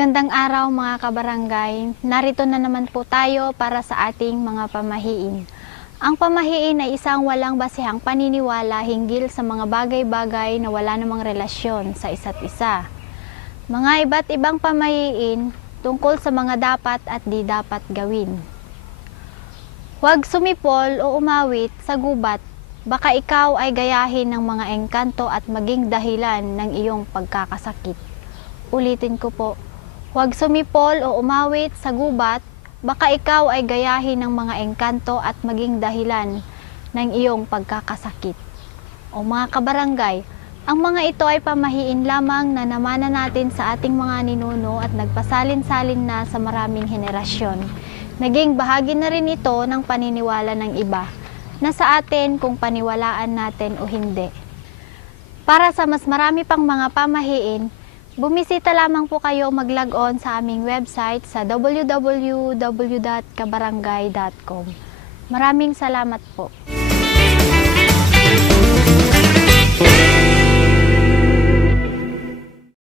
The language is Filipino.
Magandang araw mga kabarangay. Narito na naman po tayo para sa ating mga pamahiin. Ang pamahiin ay isang walang basihang paniniwala hinggil sa mga bagay-bagay na wala namang relasyon sa isa't isa. Mga iba't ibang pamahiin tungkol sa mga dapat at di dapat gawin. Huwag sumipol o umawit sa gubat, baka ikaw ay gayahin ng mga engkanto at maging dahilan ng iyong pagkakasakit. Ulitin ko po, huwag sumipol o umawit sa gubat, baka ikaw ay gayahin ng mga engkanto at maging dahilan ng iyong pagkakasakit. O mga kabarangay, ang mga ito ay pamahiin lamang na namana natin sa ating mga ninuno at nagpasalin-salin na sa maraming henerasyon. Naging bahagi na rin ito ng paniniwala ng iba na sa atin kung paniwalaan natin o hindi. Para sa mas marami pang mga pamahiin, bumisita lamang po kayo mag-log on sa aming website sa www.kabarangay.com. Maraming salamat po.